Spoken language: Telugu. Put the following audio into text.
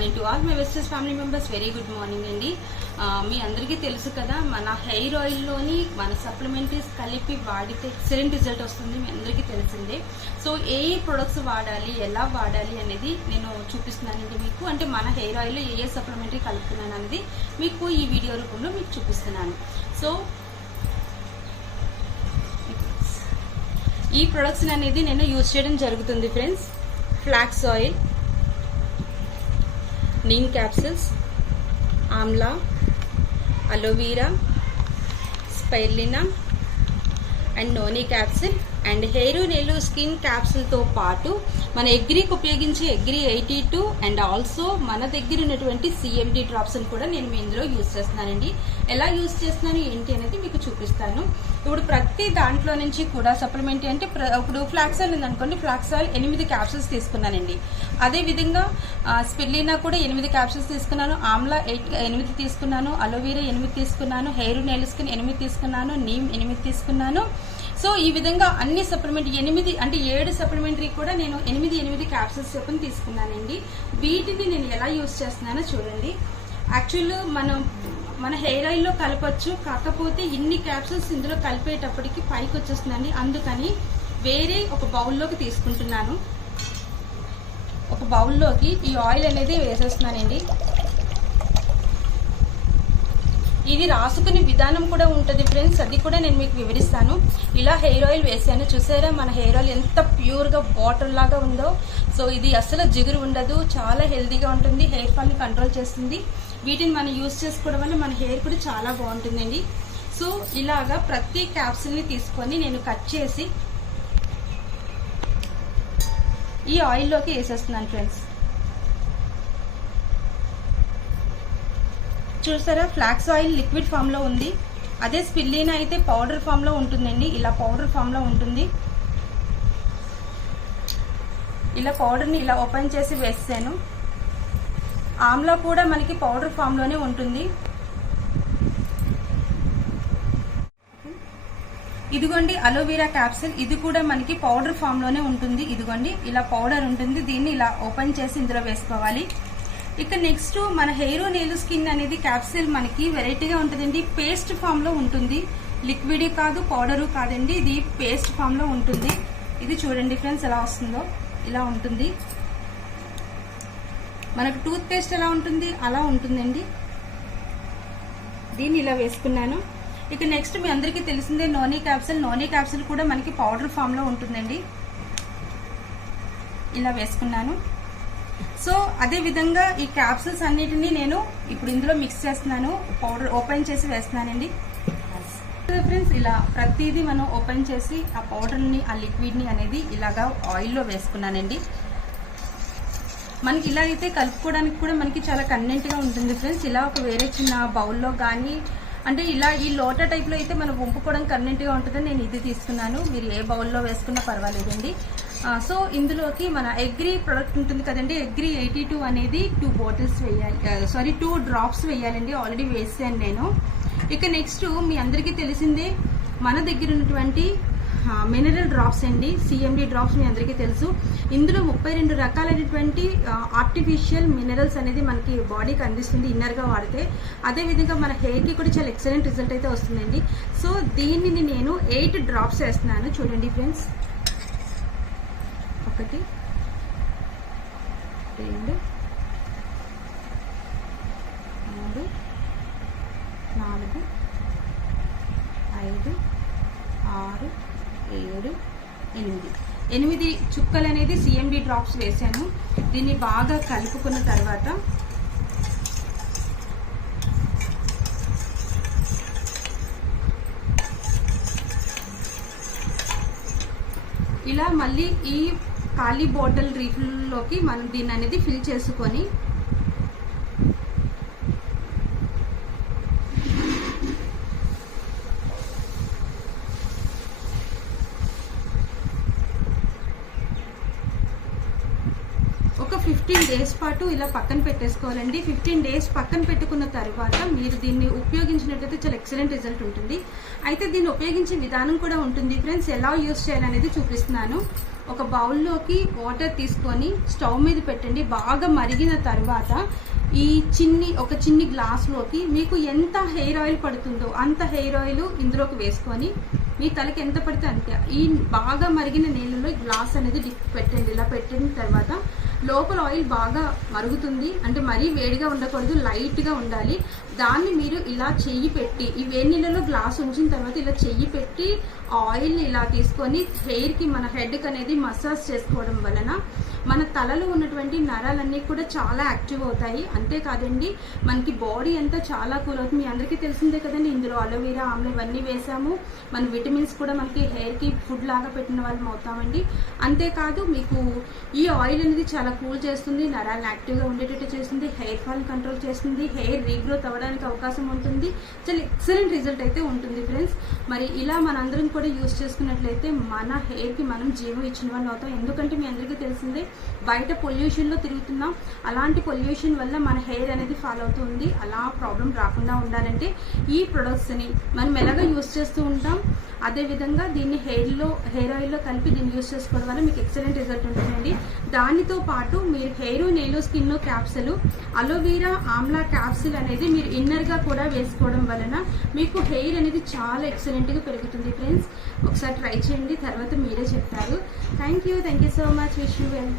Morning to all my westers family members very good morning అండి. మీ అందరికీ తెలుసు కదా మన హెయిర్ ఆయిల్లోని మన సప్లిమెంటరీస్ కలిపి వాడితే ఎక్సలెంట్ రిజల్ట్ వస్తుంది మీ అందరికీ తెలిసిందే. సో ఏ ఏ ప్రొడక్ట్స్ వాడాలి ఎలా వాడాలి అనేది నేను చూపిస్తున్నానండి మీకు. అంటే మన హెయిర్ ఆయిల్లో ఏ ఏ సప్లిమెంటరీ కలుపుతున్నాను అనేది మీకు ఈ వీడియో రూపంలో మీకు చూపిస్తున్నాను. సో ఈ ప్రొడక్ట్స్ అనేది నేను యూజ్ చేయడం జరుగుతుంది friends. Flax oil. Neem capsules amla aloe vera spirulina and noni capsule. And hair nail skin క్యాప్సుల్తో పాటు మన ఎగ్రీకి ఉపయోగించే agri eighty two and also మన దగ్గర ఉన్నటువంటి సిఎండి డ్రాప్స్ని కూడా నేను మీ ఇందులో యూజ్ చేస్తున్నానండి. ఎలా యూజ్ చేస్తున్నాను ఏంటి అనేది మీకు చూపిస్తాను. ఇప్పుడు ప్రతి దాంట్లో నుంచి కూడా సప్లిమెంట్ అంటే ఇప్పుడు ఫ్లాక్సాయిల్ ఉందనుకోండి ఫ్లాక్సాల్ ఎనిమిది క్యాప్సిల్స్ తీసుకున్నానండి. అదే విధంగా స్పిల్లినా కూడా ఎనిమిది క్యాప్సిల్స్ తీసుకున్నాను. ఆమ్లా ఎయిట్ ఎనిమిది తీసుకున్నాను. అలోవీరా ఎనిమిది తీసుకున్నాను. హెయిర్ నెయిల్ స్కిన్ ఎనిమిది తీసుకున్నాను. నీమ్ ఎనిమిది తీసుకున్నాను. సో ఈ విధంగా అన్ని సప్లిమెంట్ ఎనిమిది అంటే ఏడు సప్లిమెంటరీ కూడా నేను ఎనిమిది ఎనిమిది క్యాప్సిల్స్ చొప్పున తీసుకున్నానండి. వీటిని నేను ఎలా యూస్ చేస్తున్నానో చూడండి. యాక్చువల్ మనం మన హెయిర్ ఆయిల్లో కలపచ్చు కాకపోతే ఇన్ని క్యాప్సిల్స్ ఇందులో కలిపేటప్పటికి పైకి వచ్చేస్తుందండి. అందుకని వేరే ఒక బౌల్లోకి తీసుకుంటున్నాను. ఒక బౌల్లోకి ఈ ఆయిల్ అనేది వేసేస్తున్నానండి. ఇది రాసుకునే విధానం కూడా ఉంటుంది ఫ్రెండ్స్. అది కూడా నేను మీకు వివరిస్తాను. ఇలా హెయిర్ ఆయిల్ వేసాను. చూసారా? మన హెయిర్ ఆయిల్ ఎంత ప్యూర్గా వాటర్ లాగా ఉందో. సో ఇది అసలు జిగురు ఉండదు. చాలా హెల్తీగా ఉంటుంది. హెయిర్ ఫాల్ని కంట్రోల్ చేస్తుంది. వీటిని మనం యూస్ చేసుకోవడం వల్ల మన హెయిర్ కూడా చాలా బాగుంటుందండి. సో ఇలాగా ప్రతి క్యాప్సిల్ని తీసుకొని నేను కట్ చేసి ఈ ఆయిల్లోకి వేసేస్తున్నాను ఫ్రెండ్స్. చూసారా? ఫ్లాక్స్ ఆయిల్ లిక్విడ్ ఫామ్లో ఉంది. అదే స్పిల్లీనా అయితే పౌడర్ ఫామ్లో ఉంటుందండి. ఇలా పౌడర్ ఫామ్లో ఉంటుంది. ఇలా పౌడర్ని ఇలా ఓపెన్ చేసి వేసాను. ఆమ్లా కూడా మనకి పౌడర్ ఫామ్లోనే ఉంటుంది. ఇదిగోండి అలోవెరా క్యాప్సిల్. ఇది కూడా మనకి పౌడర్ ఫామ్లోనే ఉంటుంది. ఇదిగోండి ఇలా పౌడర్ ఉంటుంది. దీన్ని ఇలా ఓపెన్ చేసి ఇందులో వేసుకోవాలి. ఇక నెక్స్ట్ మన హెయిర్ నెయిల్ స్కిన్ అనేది క్యాప్సిల్ మనకి వెరైటీగా ఉంటుందండి. పేస్ట్ ఫామ్లో ఉంటుంది. లిక్విడ్ కాదు పౌడరు కాదండి. ఇది పేస్ట్ ఫామ్లో ఉంటుంది. ఇది చూడండి ఫ్రెండ్స్ ఎలా వస్తుందో. ఇలా ఉంటుంది. మనకు టూత్ పేస్ట్ ఎలా ఉంటుంది? అలా ఉంటుందండి. దీన్ని ఇలా వేసుకున్నాను. ఇక నెక్స్ట్ మీ అందరికీ తెలిసిందే నోనీ క్యాప్సిల్. నోనీ క్యాప్సిల్ కూడా మనకి పౌడర్ ఫామ్లో ఉంటుందండి. ఇలా వేసుకున్నాను. సో అదే విధంగా ఈ క్యాప్సూల్స్ అన్నిటినీ నేను ఇప్పుడు ఇందులో మిక్స్ చేస్తున్నాను. పౌడర్ ఓపెన్ చేసి వేస్తున్నానండి. ఫ్రెండ్స్ ఇలా ప్రతిదీ మనం ఓపెన్ చేసి ఆ పౌడర్ని ఆ లిక్విడ్ని అనేది ఇలాగా ఆయిల్లో వేసుకున్నానండి. మనకి ఇలా అయితే కలుపుకోవడానికి కూడా మనకి చాలా కన్వెంట్గా ఉంటుంది ఫ్రెండ్స్ ఇలా ఒక వేరే చిన్న బౌల్లో కానీ అంటే ఇలా ఈ లోటా టైప్లో అయితే మనం వంపుకోవడం కన్వెంట్గా ఉంటుందని నేను ఇది తీసుకున్నాను. మీరు ఏ బౌల్లో వేసుకున్నా పర్వాలేదండి. సో ఇందులోకి మన ఎగ్రీ ప్రొడక్ట్ ఉంటుంది కదండి ఎగ్రీ ఎయిటీ టూ అనేది టూ బాటిల్స్ వేయాలి సారీ టూ డ్రాప్స్ వేయాలండి ఆల్రెడీ వేసాను నేను. ఇక నెక్స్ట్ మీ అందరికీ తెలిసిందే మన దగ్గర ఉన్నటువంటి మినరల్ డ్రాప్స్ అండి సిఎండి డ్రాప్స్ మీ అందరికీ తెలుసు. ఇందులో ముప్పై రెండు రకాలైనటువంటి ఆర్టిఫిషియల్ మినరల్స్ అనేది మనకి బాడీకి అందిస్తుంది ఇన్నర్గా వాడితే. అదేవిధంగా మన హెయిర్కి కూడా చాలా ఎక్సలెంట్ రిజల్ట్ అయితే వస్తుందండి. సో దీనిని నేను ఎయిట్ డ్రాప్స్ వేస్తున్నాను. చూడండి ఫ్రెండ్స్ ఒకటి. రెండు. మూడు. నాలుగు. ఐదు. ఆరు. ఏడు. ఎనిమిది. ఎనిమిది చుక్కలు అనేది సిఎండి డ్రాప్స్ వేసాను. దీన్ని బాగా కలుపుకున్న తర్వాత ఇలా మళ్ళీ ఈ ఖాళీ బాటిల్ రీఫిల్లోకి మనం దీన్ని అనేది ఫిల్ చేసుకొని ఒక ఫిఫ్టీన్ డేస్ పాటు ఇలా పక్కన పెట్టేసుకోవాలండి. ఫిఫ్టీన్ డేస్ పక్కన పెట్టుకున్న తర్వాత మీరు దీన్ని ఉపయోగించినట్లయితే చాలా ఎక్సలెంట్ రిజల్ట్ ఉంటుంది. అయితే దీన్ని ఉపయోగించే విధానం కూడా ఉంటుంది. ఫ్రెండ్స్ ఎలా యూస్ చేయాలనేది చూపిస్తున్నాను. ఒక బౌల్లోకి వాటర్ తీసుకొని స్టవ్ మీద పెట్టండి. బాగా మరిగిన తర్వాత ఈ చిన్ని ఒక చిన్ని గ్లాస్లోకి మీకు ఎంత హెయిర్ ఆయిల్ పడుతుందో అంత హెయిర్ ఆయిల్ ఇందులోకి వేసుకొని మీ తలకి ఎంత పడితే అంతే. ఈ బాగా మరిగిన నీళ్ళలో గ్లాస్ అనేది డిప్ పెట్టండి. ఇలా పెట్టిన తర్వాత లోపల ఆయిల్ బాగా మరుగుతుంది. అంటే మరీ వేడిగా ఉండకూడదు లైట్గా ఉండాలి. దాన్ని మీరు ఇలా చెయ్యి పెట్టి ఈ వేడి నీళ్ళలో గ్లాస్ ఉంచిన తర్వాత ఇలా చెయ్యి పెట్టి ఆయిల్ని ఇలా తీసుకొని హెయిర్కి మన హెడ్కి అనేది మసాజ్ చేసుకోవడం వలన మన తలలో ఉన్నటువంటి నరాలన్నీ కూడా చాలా యాక్టివ్ అవుతాయి. అంతేకాదండి మనకి బాడీ అంతా చాలా కూల్ అవుతుంది. మీ అందరికీ తెలిసిందే కదండి ఇందులో అలోవెరా ఆమ్ల ఇవన్నీ వేసాము. మన విటమిన్స్ కూడా మనకి హెయిర్కి ఫుడ్ లాగా పెట్టిన వాళ్ళం అవుతామండి. అంతేకాదు మీకు ఈ ఆయిల్ అనేది చాలా కూల్ చేస్తుంది నరాలను యాక్టివ్గా ఉండేటట్టు చేస్తుంది హెయిర్ ఫాల్ కంట్రోల్ చేస్తుంది హెయిర్ రీగ్రోత్ అవ్వడానికి అవకాశం ఉంటుంది. చాలా ఎక్సలెంట్ రిజల్ట్ అయితే ఉంటుంది ఫ్రెండ్స్. మరి ఇలా మనందరం కూడా యూస్ చేసుకున్నట్లయితే మన హెయిర్కి మనం జీవం ఇచ్చిన వాళ్ళు అవుతాం. ఎందుకంటే మీ అందరికీ తెలిసిందే బయట పొల్యూషన్లో తిరుగుతున్నాం. అలాంటి పొల్యూషన్ వల్ల మన హెయిర్ అనేది ఫాలో అవుతుంది. అలా ప్రాబ్లం రాకుండా ఉండాలంటే ఈ ప్రొడక్ట్స్ని మనం ఎలాగ యూస్ చేస్తూ ఉంటాం? అదేవిధంగా దీన్ని హెయిర్లో హెయిర్ ఆయిల్లో కలిపి దీన్ని యూస్ చేసుకోవడం వల్ల మీకు ఎక్సలెంట్ రిజల్ట్ ఉంటుందండి. దానితో పాటు మీరు hair nail skin capsule aloe vera amla capsule అనేది మీరు ఇన్నర్గా కూడా వేసుకోవడం వలన మీకు హెయిర్ అనేది చాలా ఎక్సలెంట్గా పెరుగుతుంది ఫ్రెండ్స్ ఒకసారి ట్రై చేయండి. తర్వాత మీరే చెప్తారు thank you thank you so much wish you well